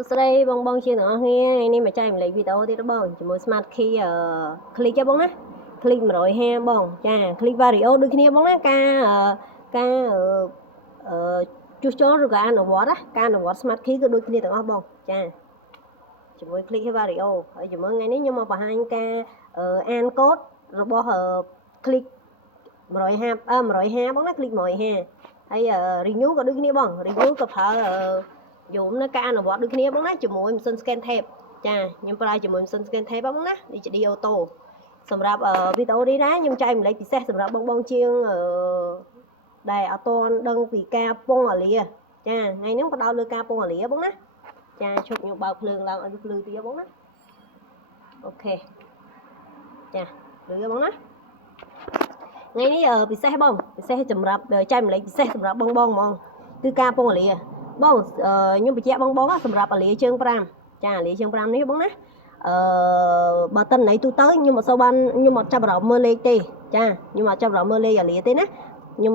សួស្តីបងជាទាំងអស់គ្នាថ្ងៃនេះមកចែកម្លែកវីដេអូទៀតបងជាមួយ Smart Key คลิกបងណាคลิก150បងចាคลิก Vario ដូចគ្នាបងណាការជួសជុលឬក៏អនុវត្តការអនុវត្ត Smart Key គឺដូចគ្នាទាំងអស់បងចាជាមួយ คลิก Vario ហើយជាមួយថ្ងៃនេះខ្ញុំមកបង្ហាញការអានកូដរបស់คลิก150បងណាคลิก150ហើយ renew ក៏ដូចគ្នាបង renew ក៏ប្រើយមនៅការអនុវត្តដូចគ្នាបងណាជាមួយម៉ាស៊ីន scan tape ចាខ្ញុំប្រើជាមួយម៉ាស៊ីន scan tape បងណា HD Auto សម្រាប់វីដេអូនេះដែរខ្ញុំចែកម្លែកពិសេសសម្រាប់បងជាងដែលអត់ទាន់ដឹងពីការពងអាលីចាថ្ងៃនេះផ្ដោតលើការពងអាលីបងណាចាឈប់ខ្ញុំបើកភ្លើងឡើងឲ្យភ្លឺទៀតបងណាអូខេចាភ្លឺបងណាថ្ងៃនេះពិសេសបងពិសេសសម្រាប់ចែកម្លែកពិសេសសម្រាប់បងហ្មងគឺការពងអាលីបងខ្ញុំបញ្ជាក់បងសម្រាប់អាលីជើង5ចាអាលីជើង5នេះបងណាបើតិនណៃទូទៅខ្ញុំអត់សូវបានខ្ញុំអត់ចាប់អារម្មណ៍មើលលេខទេចាខ្ញុំអត់ចាប់អារម្មណ៍មើលលេខអាលីទេណាខ្ញុំ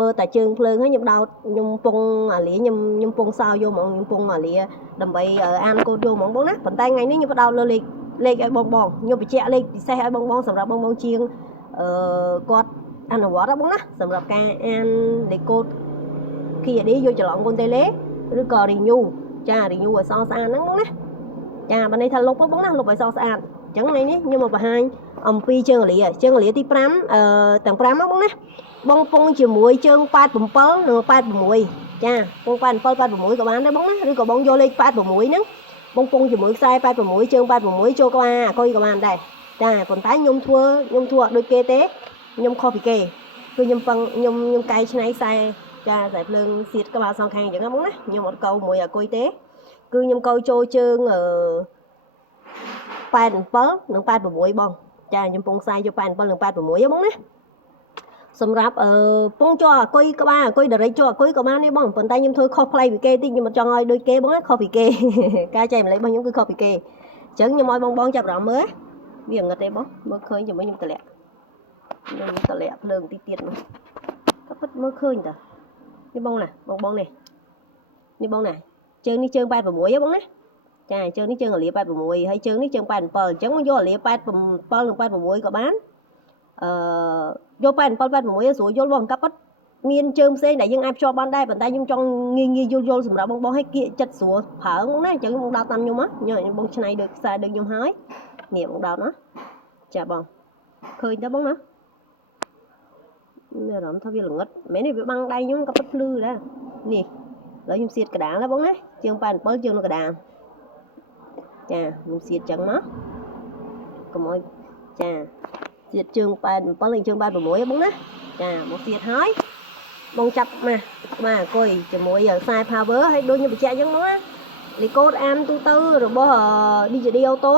មើលតែជើងភ្លើងហើយខ្ញុំដោតខ្ញុំពងអាលីខ្ញុំពងសោយកហ្មងខ្ញុំពងអាលីដើម្បីអានកូដយកហ្មងបងណាប៉ុន្តែថ្ងៃនេះខ្ញុំផ្ដោតលើលេខឲ្យបងខ្ញុំបញ្ជាក់លេខពិសេសឲ្យបងសម្រាប់បងជាងគាត់អនុវត្តបងណាសម្រាប់ការអានលេខកូដKD យកច្រឡំកូនតេឡេឬក៏ renew ចា renew ឲ្យសស្អាតហ្នឹងបងណាចាបើន័យថាលុបបងណាលុបឲ្យសស្អាតអញ្ចឹងថ្ងៃនេះខ្ញុំមកបង្ហាញអំពីជើងអាលីទី5ទាំង5ហ្នឹងបងណាបងពងជាមួយជើង87និង86ចាពង87 86ក៏បានដែរបងណាឬក៏បងយកលេខ86ហ្នឹងបងពងជាមួយខ្សែ86ជើង86ចូលក្បាលអាគុយក៏បានដែរចាប៉ុន្តែខ្ញុំធ្វើអត់ដូចគេទេខ្ញុំខុសពីគេគឺខ្ញុំកែច្នៃខ្សែចាតែភ្លើងសៀតក្បាលសងខាងអញ្ចឹងណាបងណាខ្ញុំអត់កោមួយអាគុយទេគឺខ្ញុំកោចូលជើង87និង86បងចាខ្ញុំពងខ្សែយក87និង86បងណាសម្រាប់ពងចូលអាគុយក្បាលអាគុយដរិចចូលអាគុយក៏បានដែរបងប៉ុន្តែខ្ញុំធ្វើខុសប្លែកពីគេតិចខ្ញុំអត់ចង់ឲ្យដូចគេបងណាខុសពីគេការចែកម្លែករបស់ខ្ញុំគឺខុសពីគេអញ្ចឹងខ្ញុំឲ្យបងចាប់អារម្មណ៍មើលវាងឹតទេបងមើលឃើញជាមួយខ្ញុំតម្លាក់ភ្លើងតិចទៀតមកក៏ពិតមើលឃើញតានេះបងណាបងនេះបងណាជើងនេះជើង86ហ៎បងណាចាជើងនេះជើងអាលី86ហើយជើងនេះជើង87អញ្ចឹងមកយកអាលី87និង86ក៏បានយក87 86ស្រួលយល់បងកាប់ពិតមានជើងផ្សេងដែលយើងអាចភ្ជាប់បានដែរប៉ុន្តែខ្ញុំចង់ងាយយល់សម្រាប់បងឲ្យគៀកចិត្តស្រួលប្រើបងណាអញ្ចឹងបងដោតតាមខ្ញុំខ្ញុំបងឆ្នៃដូចខ្សែដូចខ្ញុំហើយនេះបងដោតណាចាបងឃើញទេបងណាមានអារម្មណ៍ថាវាល្ងឹតមែនទេវាបាំងដៃខ្ញុំក៏ពិតភ្លឺដែរនេះឥឡូវខ្ញុំសៀតកដាលណាបងណាជើង87ជើងនៅកដាលចាខ្ញុំសៀតចឹងមកកុំឲ្យចាសៀតជើង87និងជើង86បងណាចាមកសៀតហើយបងចាប់មកក្បាលអង្គុយជាមួយខ្សែ power ហើយដូចខ្ញុំបញ្ជាក់ចឹងមកណាលេខកូដអានទូទៅរបស់ DJD Auto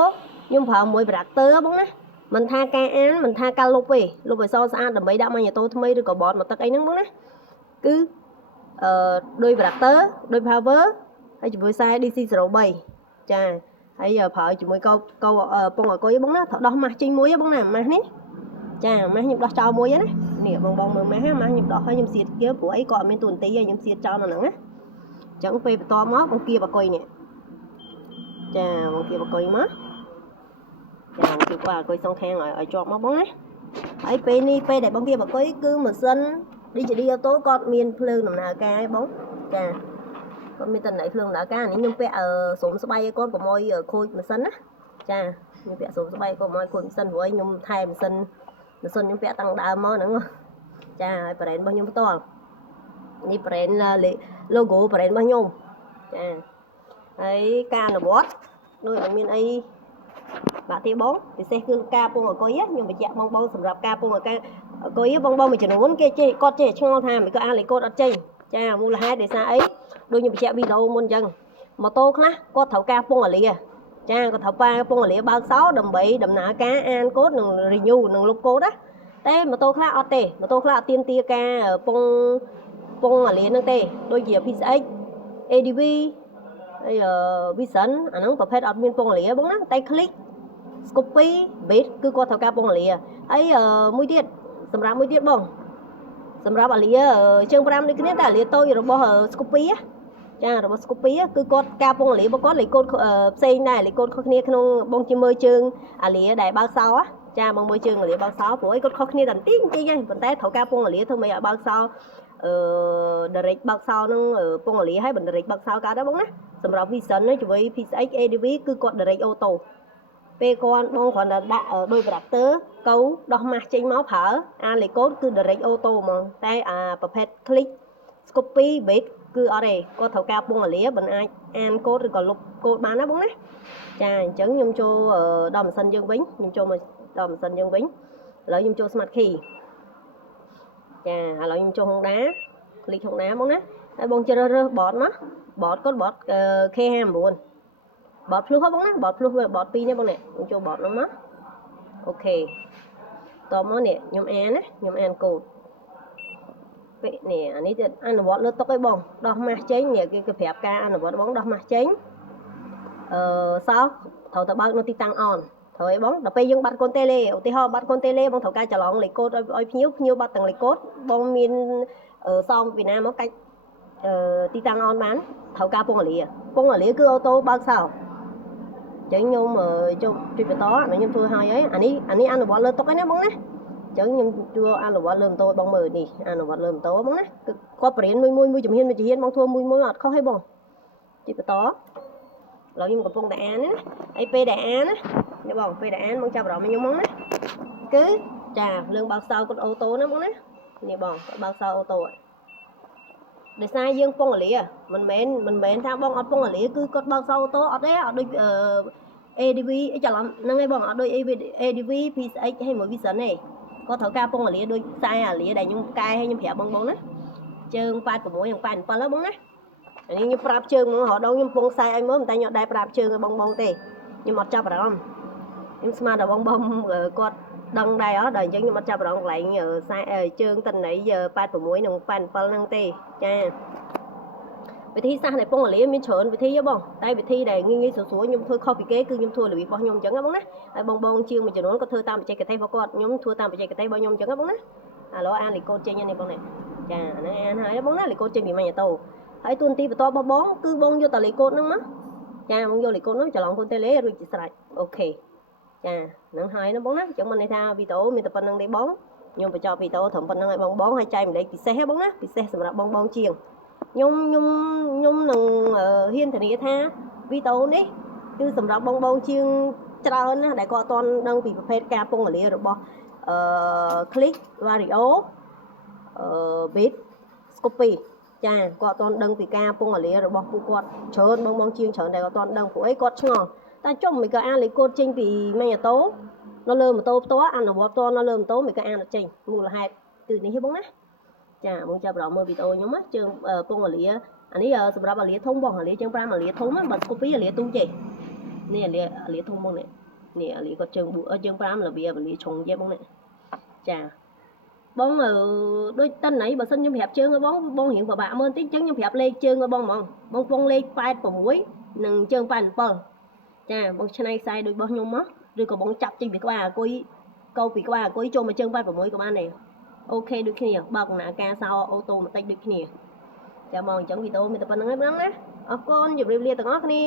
ខ្ញុំប្រើមួយ character បងណាមិនថាការអានមិនថាការលុបទេលុបឲ្យសស្អាតដើម្បីដាក់ម៉ាញ៉ូតូថ្មីឬក៏បតមកទឹកអីហ្នឹងបងណាគឺដោយ character ដោយ power ហើយជាមួយខ្សែ DC03 ចាហើយប្រើជាមួយកោពងអគុយបងណាដោះម៉ាស់ចេញមួយបងណាម៉ាស់នេះចាម៉ាស់ខ្ញុំដោះចោលមួយណានេះបងមើលម៉ាស់ខ្ញុំដោះហើយខ្ញុំសៀតគៀបព្រោះអីក៏អត់មានទូនទីហើយខ្ញុំសៀតចោលនៅហ្នឹងណាអញ្ចឹងពេលបន្ទាប់មកបងគៀបអគុយនេះចាបងគៀបអគុយមកចាគឺក្បាលអគុយសងខាងឲ្យជាប់មកបងណាហើយពេលដែលបងគៀបអគុយគឺម៉ាស៊ីន DJD Auto គាត់មានភ្លើងដំណើរការឯងបងចាគាត់មានតន័យភ្លើងដំណើរការនេះខ្ញុំពាក់ស្រោមស្បៃឲ្យគាត់កុំឲ្យខូចម៉ាស៊ីនណាចាខ្ញុំពាក់ស្រោមស្បៃកុំឲ្យខូចម៉ាស៊ីនព្រោះខ្ញុំថែម៉ាស៊ីនខ្ញុំពាក់តាំងដើមមកហ្នឹងចាហើយ brand របស់ខ្ញុំផ្ទាល់នេះ brand logo brand របស់ខ្ញុំចាហើយការអនុវត្តដូចមិនមានអីបាក់ទេបងពិសេសគឺការពងអគុយខ្ញុំបញ្ជាក់បងសម្រាប់ការពងអគុយបងមួយចំនួនគេគាត់ចេះឆ្ងល់ថាមិនក៏អាលេកូដអត់ចេញចាមូលហេតុដោយសារអីដូចខ្ញុំបញ្ជាក់វីដេអូមុនអញ្ចឹងម៉ូតូខ្លះគាត់ត្រូវការពងអាលីចាគាត់ត្រូវការពងអាលីបើកសោដើម្បីដំណើរការអានកូដនិង renew និងលុបកូដណាតែម៉ូតូខ្លះអត់ទេម៉ូតូខ្លះអត់ទាមទារការពងអាលីហ្នឹងទេដូចជា PCX ADV ហើយ Vision អាហ្នឹងប្រភេទអត់មានពងអាលីបងណាតែ click Scoopy Beat គឺគាត់ត្រូវការពងអាលីហើយមួយទៀតសម្រាប់មួយទៀតបងសម្រាប់អាលីជើង5ដូចគ្នាតែអាលីតូចរបស់ Scoopy ចារបស់ Scoopy គឺគាត់ការពងអាលីរបស់គាត់លេខកូដផ្សេងដែរលេខកូដខុសគ្នាក្នុងបងជាមើលជើងអាលីដែលបើកសោចាបងមើលជើងអាលីបើកសោព្រោះអីគាត់ខុសគ្នាតែបន្តិចហ្នឹងប៉ុន្តែត្រូវការពងអាលីធ្វើម៉េចឲ្យបើកសោdirect បើកសោនឹងពងអាលីហើយបើ direct បើកសោកើតដែរបងណាសម្រាប់ Vision ជាមួយ PCX ADV គឺគាត់ direct auto ពេលគាត់បងគ្រាន់តែដាក់ដោយ character កូវដោះម៉ាស់ចេញមកប្រើអាលេខកូដគឺ direct auto ហ្មងតែប្រភេទ click Scoopy bit គឺអត់ទេគាត់ត្រូវការពងអាលីមិនអាចអានកូដឬក៏លុបកូដបានណាបងណាចាអញ្ចឹងខ្ញុំចូលដល់ម៉ាស៊ីនយើងវិញខ្ញុំចូលមកដល់ម៉ាស៊ីនយើងវិញឥឡូវខ្ញុំចូល Smart Key ចាឥឡូវខ្ញុំចូល Honda click Honda បងណាហើយបងជ្រើសរើស bot មក bot គាត់ bot K59 bot plus ហ៎បងណា bot plus វា bot 2នេះបងនេះខ្ញុំចូល bot នោះមកអូខេតមកនេះខ្ញុំអានណាខ្ញុំអានកូដពេលនេះអានេះទៀតអនុវត្តលើតុកឯងបងដោះម៉ាស់ចេញនេះគេប្រាប់ការអនុវត្តបងដោះម៉ាស់ចេញសោត្រូវទៅបើកនៅទីតាំង on ត្រូវអីបងដល់ពេលយើងបាត់កូនតេឡេឧទាហរណ៍បាត់កូនតេឡេបងត្រូវការច្រឡំលេខកូដឲ្យភ្ញៀវបាត់ទាំងលេខកូដបងមានសំពីណាមកកាច់ទីតាំង on បានត្រូវការពងអាលីគឺអូតូបើកសោចឹងខ្ញុំចុចបន្តខ្ញុំធ្វើឲ្យហើយអានេះអនុវត្តលើតុកឯណាបងណាចឹងខ្ញុំជួអនុវត្តលើម៉ូតូបងមើលនេះអនុវត្តលើម៉ូតូបងណាគឺគាត់បរៀនមួយជំហានបងធ្វើមួយអត់ខុសទេបងជិះបន្តឥឡូវខ្ញុំកំពុងតែអានណាហើយពេលដែលអានណានេះបងពេលដែលអានបងចាប់អារម្មណ៍ខ្ញុំហ្មងណាគឺចារឿងបើកសោគាត់អូតូណាបងណានេះបងបើកសោអូតូដោយសារយើងពងអាលីមិនមែនថាបងអត់ពងអាលីគឺគាត់បើកសោអូតូអត់ទេអត់ដូចADV ច្រឡំហ្នឹងឯងបងអត់ដូច ADV PCX ហើយមួយ Vision ទេគាត់ត្រូវការពងអាលីដូចខ្សែអាលីដែលខ្ញុំកែឲ្យខ្ញុំប្រាប់បងណាជើង86និង87ហ៎បងណាអានេះខ្ញុំប្រាប់ជើងហ្មងរហូតដល់ខ្ញុំពងខ្សែឲ្យមើលតែខ្ញុំអត់ដែរប្រាប់ជើងឲ្យបងទេខ្ញុំអត់ចាប់អារម្មណ៍ខ្ញុំស្មានតែបងគាត់ដឹងដែរដល់អញ្ចឹងខ្ញុំអត់ចាប់អារម្មណ៍កន្លែងខ្សែជើងតិន័យ86និង87ហ្នឹងទេចាវិធីសាស្ត្រនៃពងអាលីមានច្រើនវិធីហ៎បងតែវិធីដែលងាយស្រួលខ្ញុំធ្វើខុសពីគេគឺខ្ញុំធ្វើរបៀបរបស់ខ្ញុំអញ្ចឹងហ៎បងណាហើយបងជាងមួយចំនួនក៏ធ្វើតាមបច្ចេកទេសរបស់គាត់ខ្ញុំធ្វើតាមបច្ចេកទេសរបស់ខ្ញុំអញ្ចឹងហ៎បងណាឥឡូវអានលេខកូដចេញនេះបងណាចាហ្នឹងអានហើយបងណាលេខកូដចេញពីម៉ាញ់តូហើយទួនាទីបន្តរបស់បងគឺបងយកតែលេខកូដហ្នឹងមកចាបងយកលេខកូដហ្នឹងច្រឡំកូនតេឡេរួចជាស្រេចអូខេចាហ្នឹងហើយណាបងណាអញ្ចឹងមិនន័យថាវីដេអូមានតែប៉ុណ្្នឹងទេបងខ្ញុំបញ្ចប់វីដេអូត្រឹមប៉ុណ្្នឹងឲ្យបងហើយចែកម្លែកពិសេសហ៎បងណាពិសេសសម្រាប់បងជាងខ្ញុំនឹងហ៊ានធានាថាវីដេអូនេះគឺសម្រាប់បងជាងច្រើនណាស់ដែលគាត់អត់ទាន់ដឹងពីប្រភេទការពងអាលីរបស់click vario bit Scoopy ចាគាត់អត់ទាន់ដឹងពីការពងអាលីរបស់ពួកគាត់ច្រើនបងជាងច្រើនដែលគាត់អត់ទាន់ដឹងពួកអីគាត់ឆ្ងល់តែចុះមិនក៏អានលេខកូដចេញពីម៉ាញ់តូនៅលើម៉ូតូផ្ទាល់អនុវត្តផ្ទាល់នៅលើម៉ូតូមិនក៏អានអត់ចេញមូលហេតុគឺនេះទេបងណាចាបងចាប់អារម្មណ៍មើលវីដេអូខ្ញុំជើងពងអាលីអានេះសម្រាប់អាលីធំបងអាលីជើង5អាលីធំបើ Scoopy អាលីទូចទេនេះអាលីធំបងនេះអាលីគាត់ជើង5របៀបអាលីឆុងទេបងនេះចាបងដូចតិនណៃបើសិនខ្ញុំប្រាប់ជើងឲ្យបងរៀងពិបាកមើលបន្តិចអញ្ចឹងខ្ញុំប្រាប់លេខជើងឲ្យបងហ្មងបងពងលេខ86និងជើង87ចាបងឆ្នៃខ្សែដូចរបស់ខ្ញុំមកឬក៏បងចាប់ចេញពីក្បាលអាគុយកោពីក្បាលអាគុយចូលមកជើង86ក៏បានដែរអូខេដូចគ្នាបើកដំណើរការសោអូតូម៉ាទិកដូចគ្នាចាមកអញ្ចឹងវីដេអូមានតែប៉ុណ្្នឹងឯងបងណាអរគុណជម្រាបលាទាំងអស់គ្នា